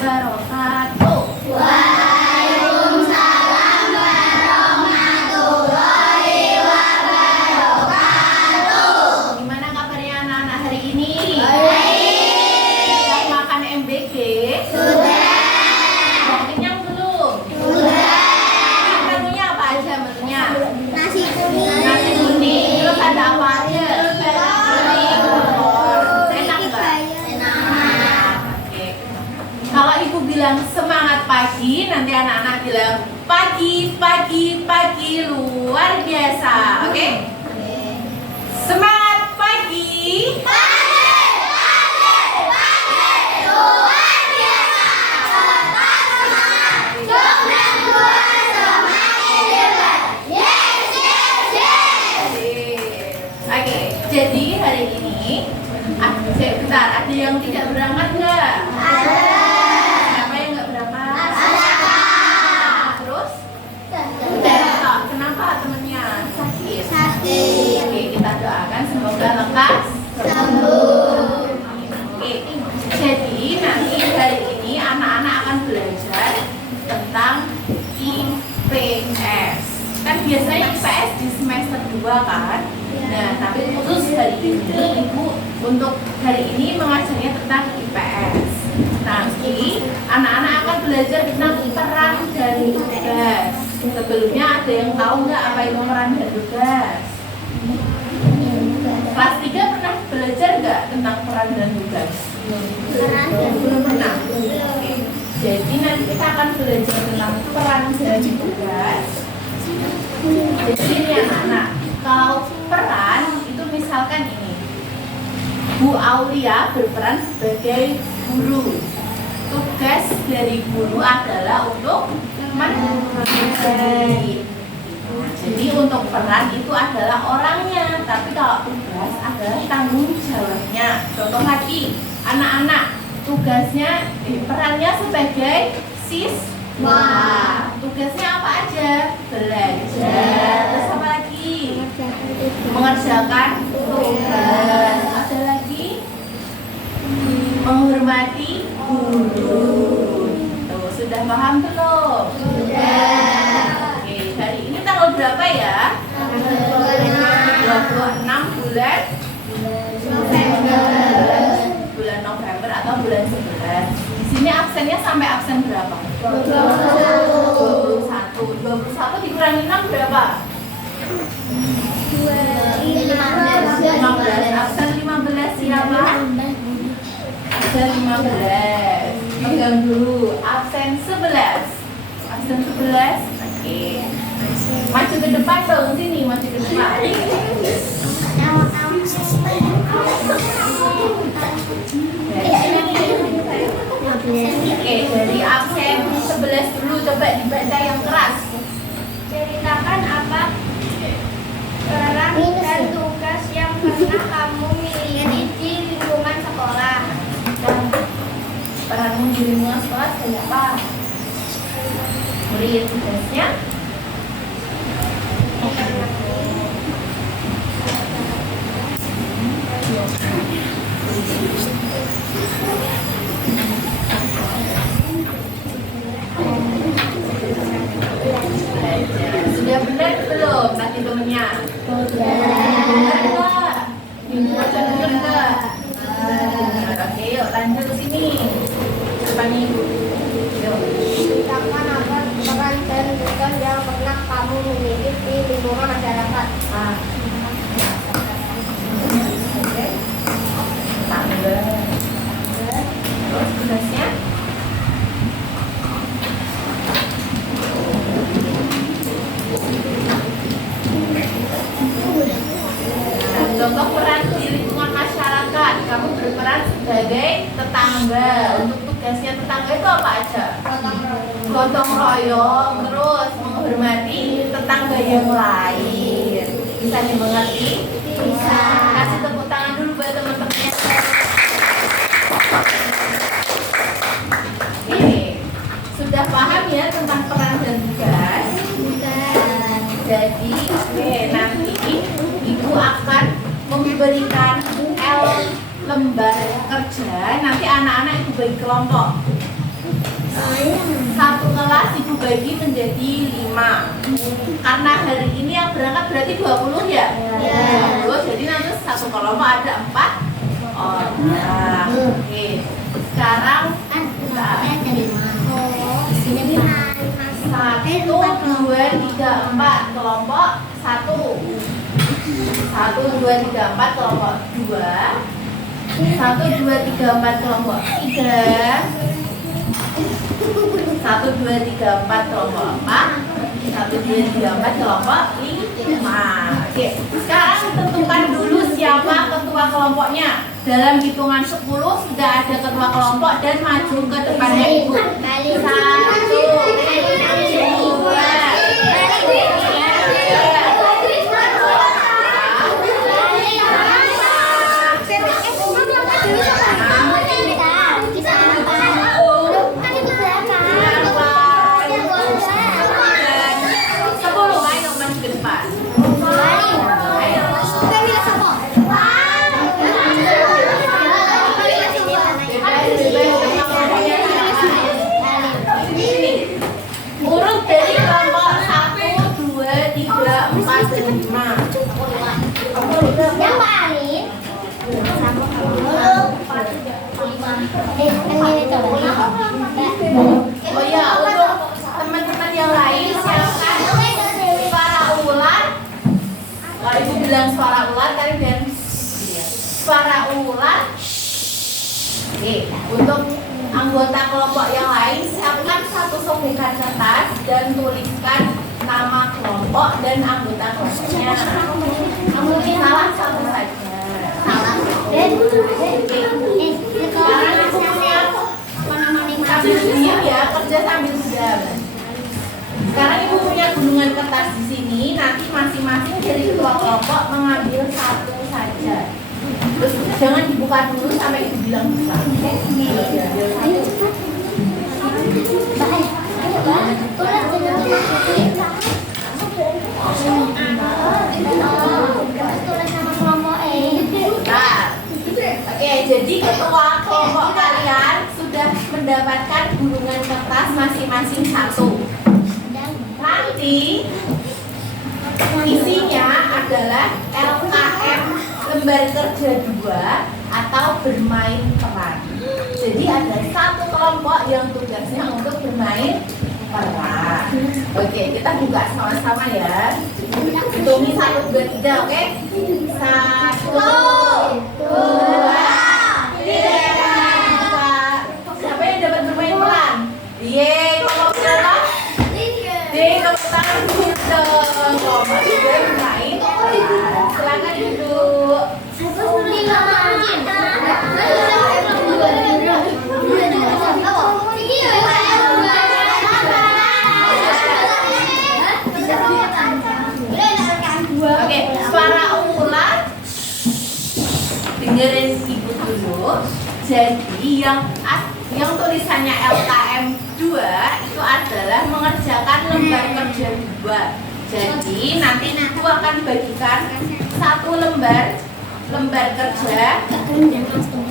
wabarakatuh. Waalaikumsalam warahmatullahi wabarakatuh. Gimana kabarnya anak-anak hari ini? Baik. Sudah makan MBG? Sudah. Sudah kenyang belum? Sudah. Menunya apa aja menunya? Nasi kuning. Nasi kuning. Terus ada apa aja? Kuning, telur. Enak nggak? Enak. Oke. Kalau ibu bilang semangat pagi, nanti anak-anak bilang pagi, pagi, pagi luar biasa. Oke? Semangat pagi. Oke, jadi hari ini bentar, ada yang tidak berangkat nggak? Siapa yang nggak berangkat? Terus? Kenapa temennya sakit? Oke, kita doakan semoga lekas sembuh. Oke, jadi nanti hari ini anak-anak akan belajar tentang IPS. Kan biasanya IPS di semester 2 kan? Nah, tapi khusus hari ini Ibu untuk hari ini mengajarnya tentang IPS. Nanti anak-anak akan belajar tentang peran dan tugas. Sebelumnya ada yang tahu nggak apa itu peran dan tugas? Kelas 3 pernah belajar nggak tentang peran dan tugas? Belum pernah. Oke. Jadi nanti kita akan belajar tentang peran dan tugas. Jadi ini anak-anak, kalau peran itu misalkan ini, Bu Aulia berperan sebagai guru. Tugas dari guru adalah untuk mengajari. Jadi untuk peran itu adalah orangnya, tapi kalau tugas adalah tanggung jawabnya. Contoh lagi, anak-anak tugasnya perannya sebagai siswa. Tugasnya apa aja? Belajar. Terus apa lagi? Mengerjakan tugas. Ada lagi? Menghormati guru. Tuh, sudah paham belum? Sudah. Oke, hari ini tanggal berapa ya? 26 bulan November atau bulan 11. Di sini absennya sampai absen berapa? 21 dikurangi 6 berapa? 15. Absen 15 siapa? Absen 15. Pegang dulu. Absen 11. Absen 11. Oke. Maju ke depan dong, sini maju ke depan. Oke, dari absen 11 dulu coba dibaca yang keras. Ceritakan apa peran dan tugas yang pernah kamu miliki di lingkungan sekolah. Peranmu di lingkungan sekolah sebagai apa? Murid tugasnya? Sudah benar belum tadi temennya? Benar nggak? Baca benar nggak? Oke, yuk lanjut ke sini. Depan ibu. Yuk. Ceritakan apa peran dan tugas yang pernah kamu miliki di lingkungan masyarakat. Oke. Tambah. Terus tugasnya? Contoh peran di lingkungan masyarakat, kamu berperan sebagai tetangga. Untuk tugasnya tetangga itu apa aja? Gotong royong, terus menghormati tetangga yang lain. Bisa dimengerti? Bisa. Kasih tepuk tangan dulu buat teman-temannya. Oke, sudah paham ya tentang peran dan tugas? Jadi, nanti Ibu akan memberikan lembar kerja. Nanti anak-anak Ibu bagi kelompok. Satu kelas Ibu bagi menjadi 5. Karena hari ini yang berangkat berarti 20 ya? 20, jadi nanti satu kelompok ada 4 orang. Oke. Sekarang satu, dua, tiga, empat kelompok 1. 1, 2, 3, 4 kelompok 2. 1, 2, 3, 4 kelompok 3. 1, 2, 3, 4 kelompok 4. 1, 2, 3, 4 kelompok 5. Oke, sekarang tentukan dulu siapa ketua kelompoknya. Dalam hitungan 10 sudah ada ketua kelompok dan maju ke depannya Ibu. 1, Oh ya, untuk teman-teman yang lain silakan suara ular. Kalau Ibu bilang suara ular, kalian bilang suara ular. Oke, untuk anggota kelompok yang lain siapkan satu sobekan kertas dan tuliskan nama kelompok dan anggota kelompoknya. Salah satu saja. Sambil diam ya, kerja sambil diam. Sekarang Ibu punya gunungan kertas di sini. Nanti masing-masing dari ketua kelompok mengambil satu saja. Terus jangan dibuka dulu sampai Ibu bilang buka. Oke, jadi ketua kelompok kalian sudah mendapatkan gunungan kertas masing-masing satu. Nanti isinya adalah LKM lembar kerja 2 atau bermain peran. Jadi ada satu kelompok yang tugasnya untuk bermain peran. Oke, kita buka sama-sama ya. Hitungin 1, 2, 3, oke? 1, 2, 3. Siapa yang dapat bermain peran? Yeay, kelompok berapa? Tepuk tangan dulu dong. Kelompok juga bermain peran. Silakan duduk. Oke, suara ular. Dengerin Ibu dulu. Jadi yang tulisannya LKM 2 itu adalah mengerjakan lembar kerja 2. Jadi nanti Ibu akan bagikan satu lembar kerja.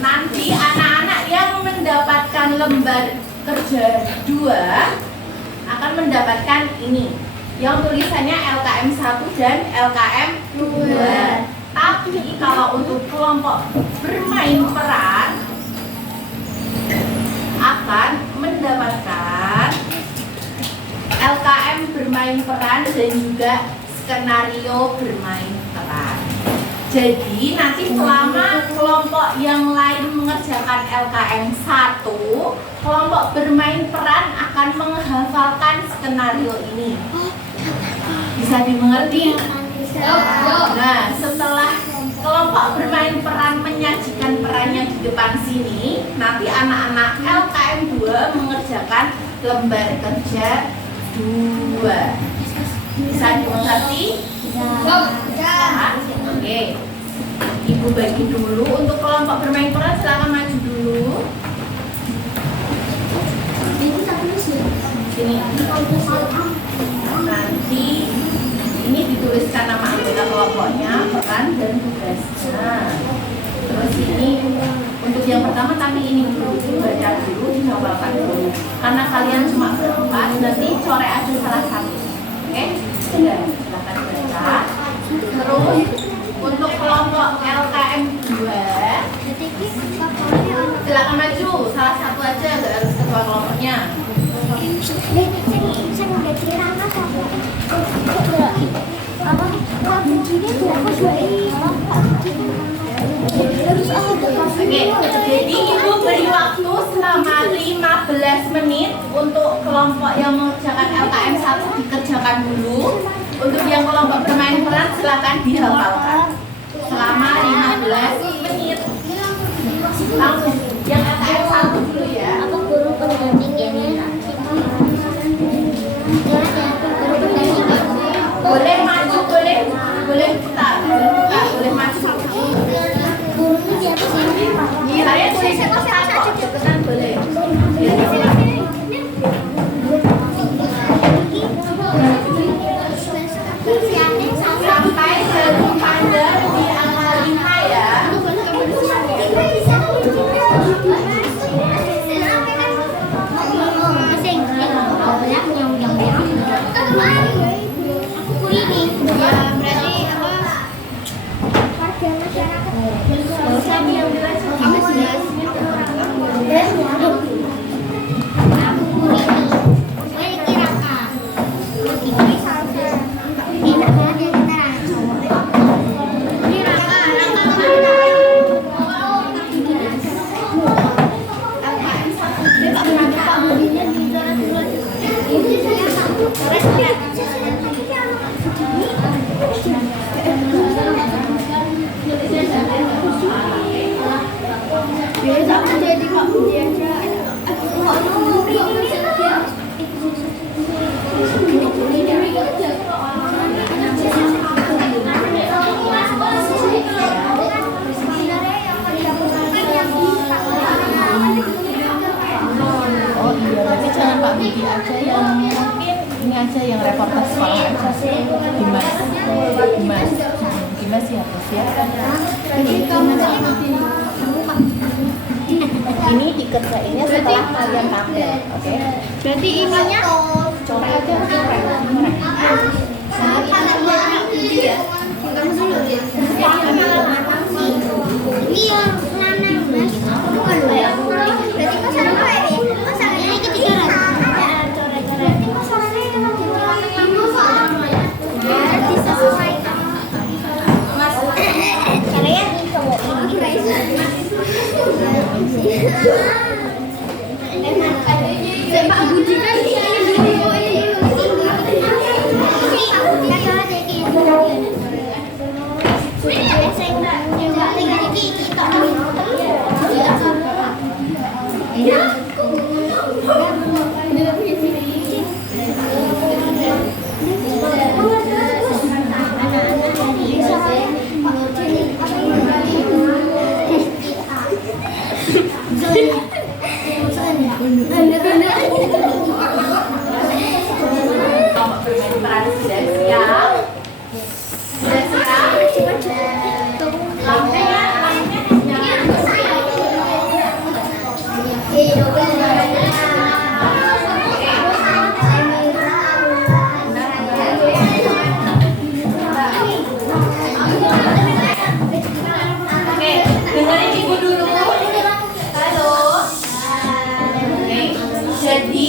Nanti anak-anak yang mendapatkan lembar kerja 2 akan mendapatkan ini, yang tulisannya LKM 1 dan LKM 2. Tapi kalau untuk kelompok bermain peran akan mendapatkan LKM bermain peran dan juga skenario bermain peran. Jadi nanti selama kelompok yang lain mengerjakan LKM 1, kelompok bermain peran akan menghafalkan skenario ini. Bisa dimengerti? Nah, setelah kelompok bermain peran menyajikan perannya di depan sini, nanti anak-anak LKM 2 mengerjakan lembar kerja 2. Bisa dimengerti? Oke. Ibu bagi dulu untuk kelompok bermain peran, silakan maju dulu. Sini. Nanti ini dituliskan nama anggota kelompoknya, peran dan tugasnya. Terus ini untuk yang pertama, tapi ini dulu dibaca dulu, dihafalkan dulu. Karena kalian cuma berempat, nanti coret aja salah satu. Oke? Sudah, silakan baca. Terus untuk kelompok LKM 2, silakan maju. Salah satu aja, nggak harus ketua kelompoknya. Oke, jadi ibu beri waktu selama 15 menit untuk kelompok yang mengerjakan LKM 1 dikerjakan dulu. Untuk yang kelompok bermain peran silakan dihafalkan selama 15 menit. Langsung yang LKM 1 dulu ya. Apa guru pendamping ini? Boleh maju, boleh putar, boleh maju. Gurunya siapa sih? Iya, saya tulis satu, cepetan boleh. Sampai jarum tanda di angka 5 ya. Oh iya, tapi jangan Pak Budi aja yang mungkin ini aja yang reporter sekolah aja. Dimas siapa sih? Ini dikerjainnya setelah kalian tampil, oke? Berarti ininya Coret aja, coret. Ini yang nanam mas. Berarti masalah apa ini? Masalah ini ketiga berarti masalahnya itu disesuaikan. Mas, Caranya Pak Budi kan ini dulu peran sudah siap. Sudah siap. Lampunya Oke, dengerin ibu dulu. Halo. Oke, jadi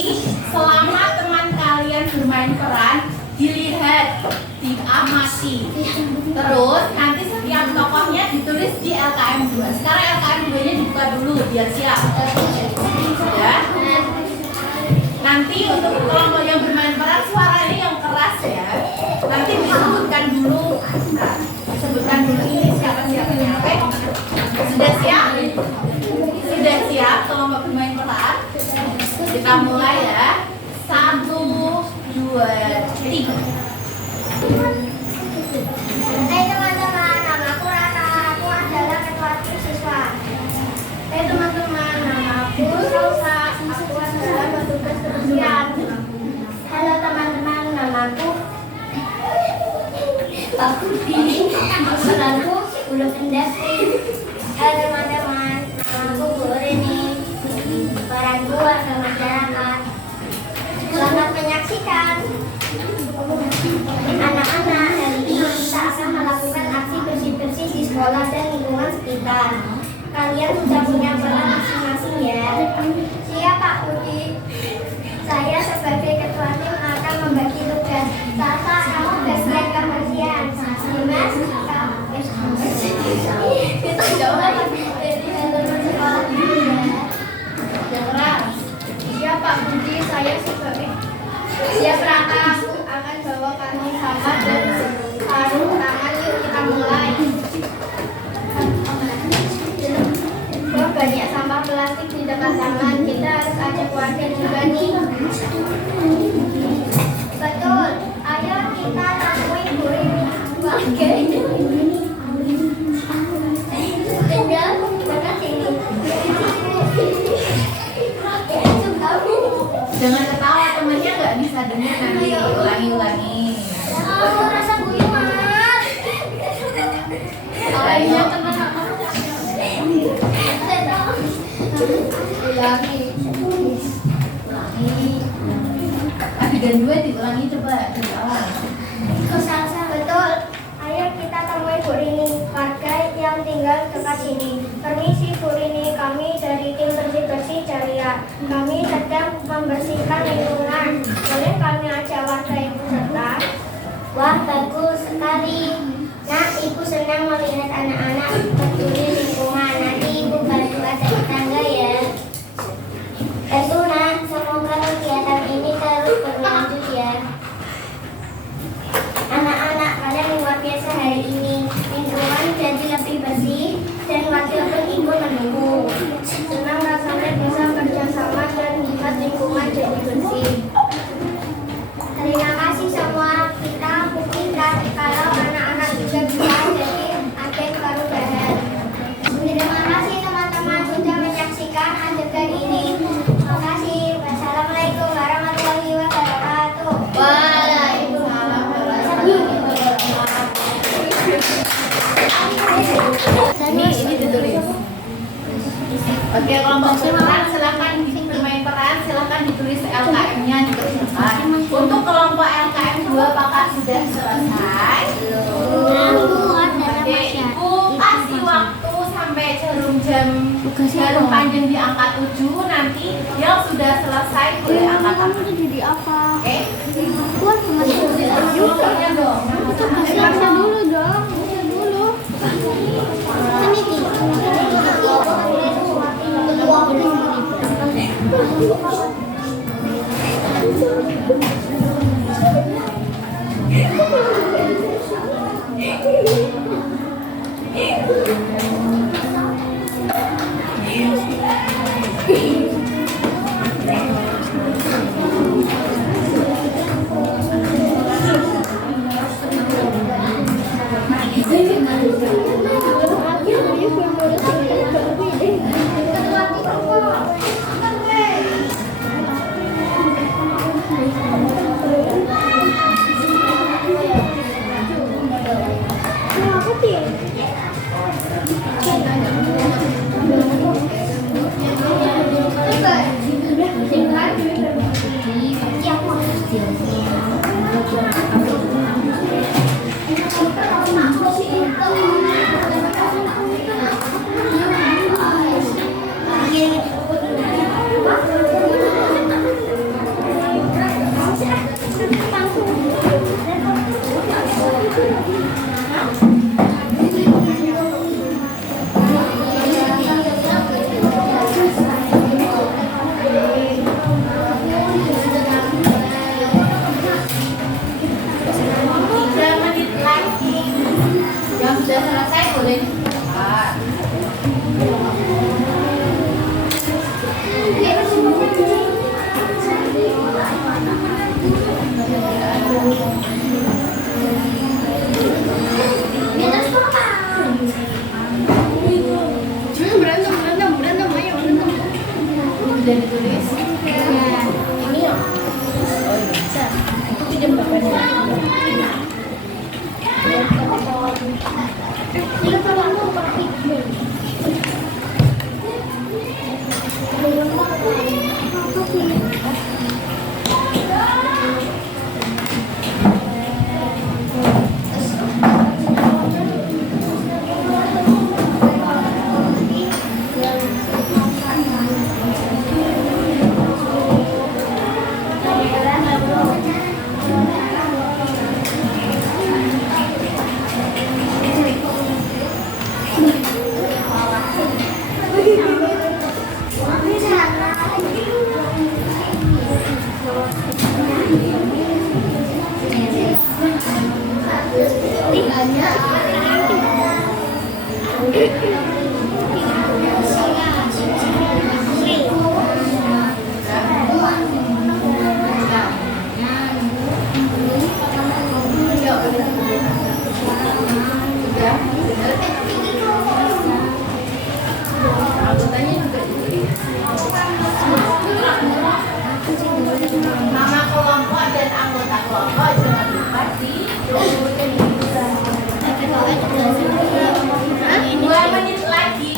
selama teman kalian bermain peran, dilihat, diamati. Terus nanti setiap tokohnya ditulis di LKM 2. Sekarang LKM 2-nya dibuka dulu biar siap. Ya. Nanti untuk kelompok yang bermain peran suaranya yang keras ya. Nanti disebutkan dulu. Nah, sebutkan dulu ini siapa-siapanya. Oke? Sudah siap? Sudah siap kelompok bermain peran? Kita mulai ya. 1, 2, 3. Hai teman-teman, nama aku Rata. Aku adalah ketua tim siswa. Hai teman-teman, nama aku Salsa. Aku adalah petugas kebersihan. Halo teman-teman, namaku Pak Budi. Peranku Bulu Pendaki. Halo teman-teman, namaku Bu Rini. Peranku warga masyarakat. Siap Raka, aku akan bawa kantong sampah dan sarung tangan. Yuk kita mulai. Wah, banyak sampah plastik di dekat tangan. Kita harus ajak warga juga nih. Betul. Ayo kita temui Bu Rini. Warga ini. Tinggal dekat sini. Jangan ketawa, temennya nggak bisa dengar nanti. Ulangi. Aku rasa guyu mas. Ayo. Ulangi. Adegan 2 diulangi coba dari awal. Betul. Ayo kita temui Bu Rini, warga yang tinggal dekat sini. Permisi Bu Rini, kami dari tim bersih-bersih Jaya. Kami sedang membersihkan lingkungan. Boleh kami ajak warga Ibu serta? Wah, bagus sekali. Nah, Ibu senang melihat anak-anak peduli lingkungan. Nanti Ibu bantu ajak tetangga ya. Itu nak, semoga kegiatan ini terus berlanjut ya. Anak-anak, kalian luar biasa hari ini. Lingkungan jadi lebih bersih dan wakil pun ikut mendukung. Senang rasanya bisa kerjasama dan membuat lingkungan jadi bersih. Terima kasih semua. Kita buktikan kalau anak-anak juga bisa jadi agen perubahan. Terima kasih teman-teman sudah menyaksikan adegan ini. Terima kasih. Wassalamualaikum warahmatullahi wabarakatuh. Waalaikumsalam warahmatullahi wabarakatuh. Ini ditulis. Oke, kelompok berperan silakan bermain peran, silakan ditulis LKM-nya dikerjakan. Untuk kelompok LKM 2 apakah sudah selesai? Oke, Ibu kasih waktu sampai jarum panjang di angka 7, nanti yang sudah selesai boleh angkat tangan. Jadi apa? Oke? Buat Jumlahnya dong. baca dulu dong. Baca dulu. Kan ini. Ketua kelompok jangan lupa tidur. 2 menit lagi.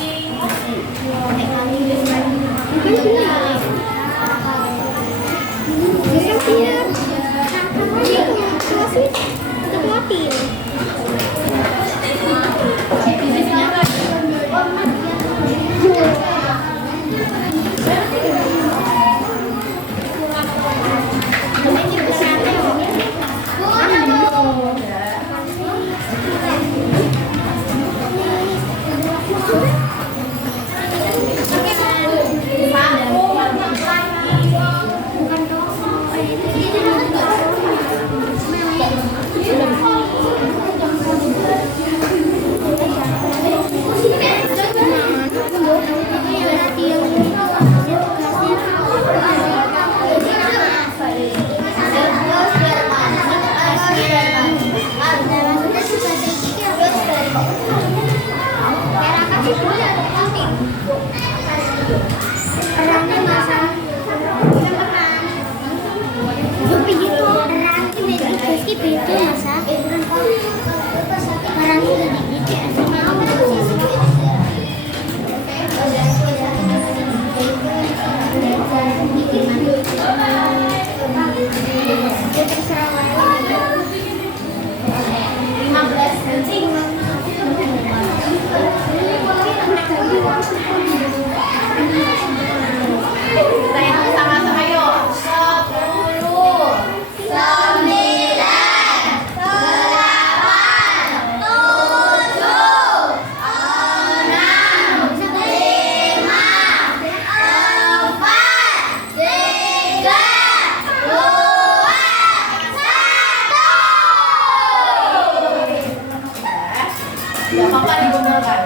Gak apa-apa digunakan.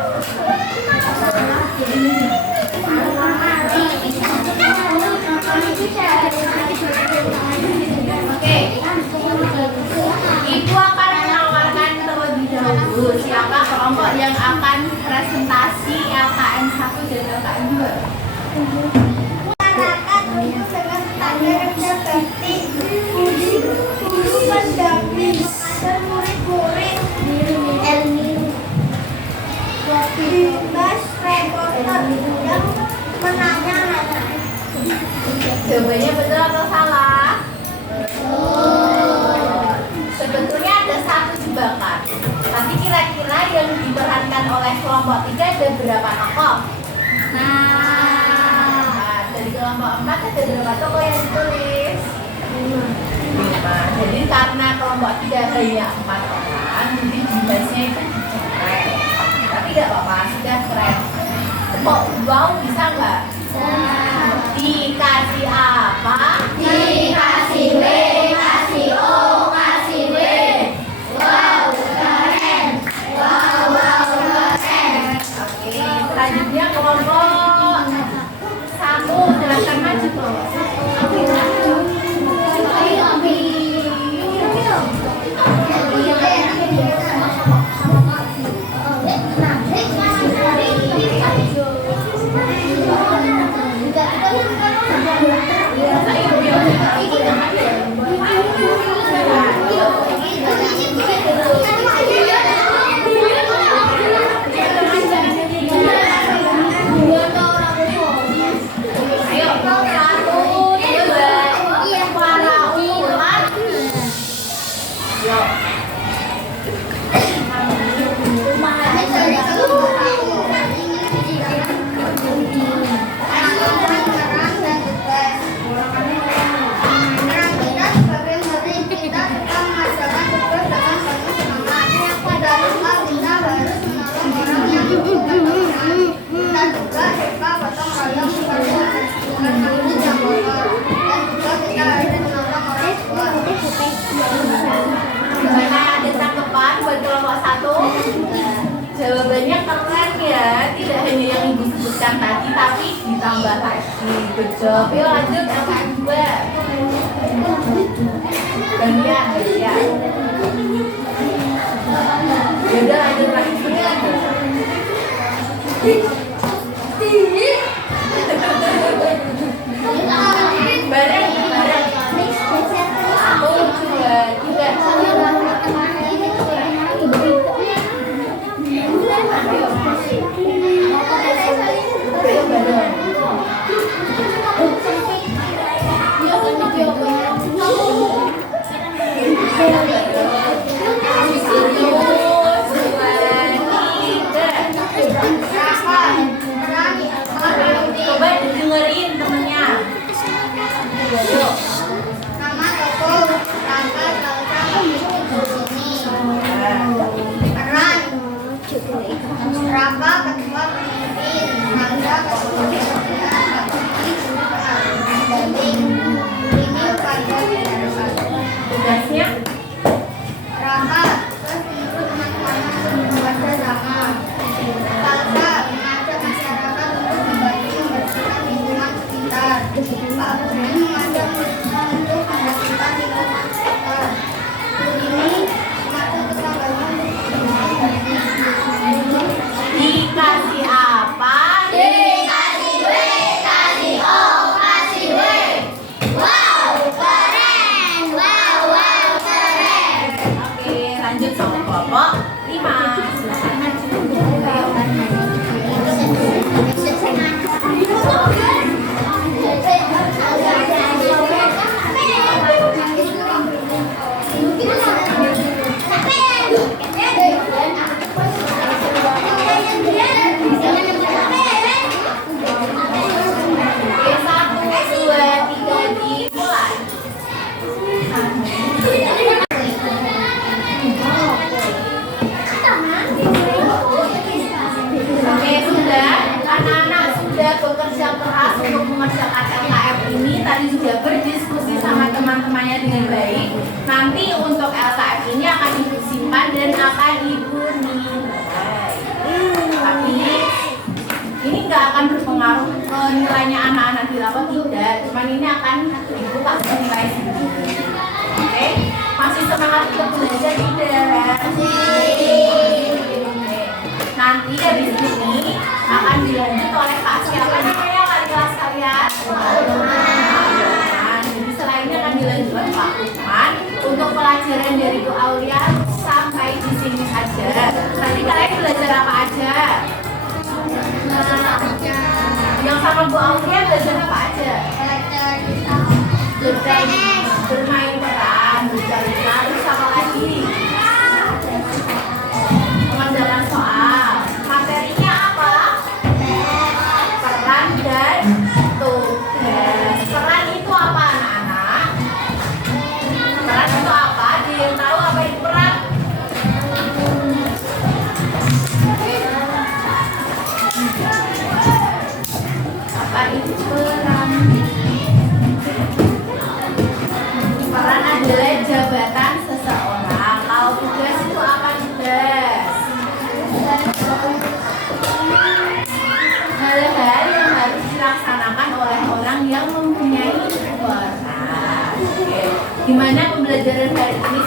Oke. Ibu akan menawarkan terlebih dahulu siapa kelompok yang akan presentasi LKN 1 dan LKN 2. Masyarakat itu dengan standar rendah bakti, guru pendamping, dan murid-murid Dimas reporter yang menanya-nanya. Jawabannya betul atau salah? Sebetulnya ada satu jebakan. Tapi kira-kira yang diperankan oleh kelompok 3 ada berapa tokoh? Nah, dari kelompok 4 ada berapa tokoh yang ditulis? 5. Jadi karena kelompok 3 hanya 4 orang, jadi Dimasnya itu keren. Tapi gak apa-apa, sudah keren. Kok wow bisa nggak? Dikasih apa? Dikasih W, kasih O, kasih W. Wow, keren. Wow, keren. Oke, selanjutnya kelompok 1 silakan maju kelompok 1. Jawabannya keren ya, tidak hanya yang ibu sebutkan tadi, tapi ditambah lagi. Good job. Yuk lanjut LKN 2. Gantian ya. Yaudah lanjut lagi. Bareng. 1, 2, Coba dengerin temennya. Yuk. Nama tokoh Rangga Salsa ini. Peran Rangga ketua pemimpin, Rangga ketua ini upaya Tugasnya Rangga terus menyuruh teman-teman untuk bekerja sama. Salsa mengajak masyarakat untuk membantu membersihkan lingkungan sekitar. Pak Budi mengajak untuk membersihkan lingkungan sekitar. Ini mengajak tetangganya dikasih apa? Dikasih W, kasih O, kasih W. Wow, keren. Wow, wow, keren. Oke, lanjut sama kelompok 5. Silakan maju. Oke, 1, 2, 3, dimulai. Oke, sudah. Anak-anak sudah bekerja keras untuk mengerjakan LKF ini. Tadi sudah berdiskusi sama teman-temannya dengan baik. Nanti untuk LKF ini akan ibu simpan dan akan ibu nilai. Tapi ini nggak akan berpengaruh ke nilainya anak-anak di rapot, tidak. Cuman ini akan ibu kasih nilai sendiri. Oke, masih semangat untuk belajar tidak? Nanti dari sini akan dilanjut oleh Pak siapa namanya wali kelas kalian? Lukman. Jadi setelah ini akan dilanjutkan Pak Lukman untuk pelajaran dari Bu Aulia sampai di sini saja. Nanti kalian belajar apa aja? Yang sama Bu Aulia belajar apa aja? Bermain peran, bercerita, terus apa lagi? Mengerjakan soal. Materinya apa? Peran dan tugas. Peran itu apa anak-anak? Peran itu apa? Ada yang tahu apa itu peran? Apa itu peran? Peran adalah jabatan seseorang. Kalau tugas itu apa tugas? Hal-hal yang harus dilaksanakan oleh orang yang mempunyai peran. Oke. Gimana pembelajaran hari ini?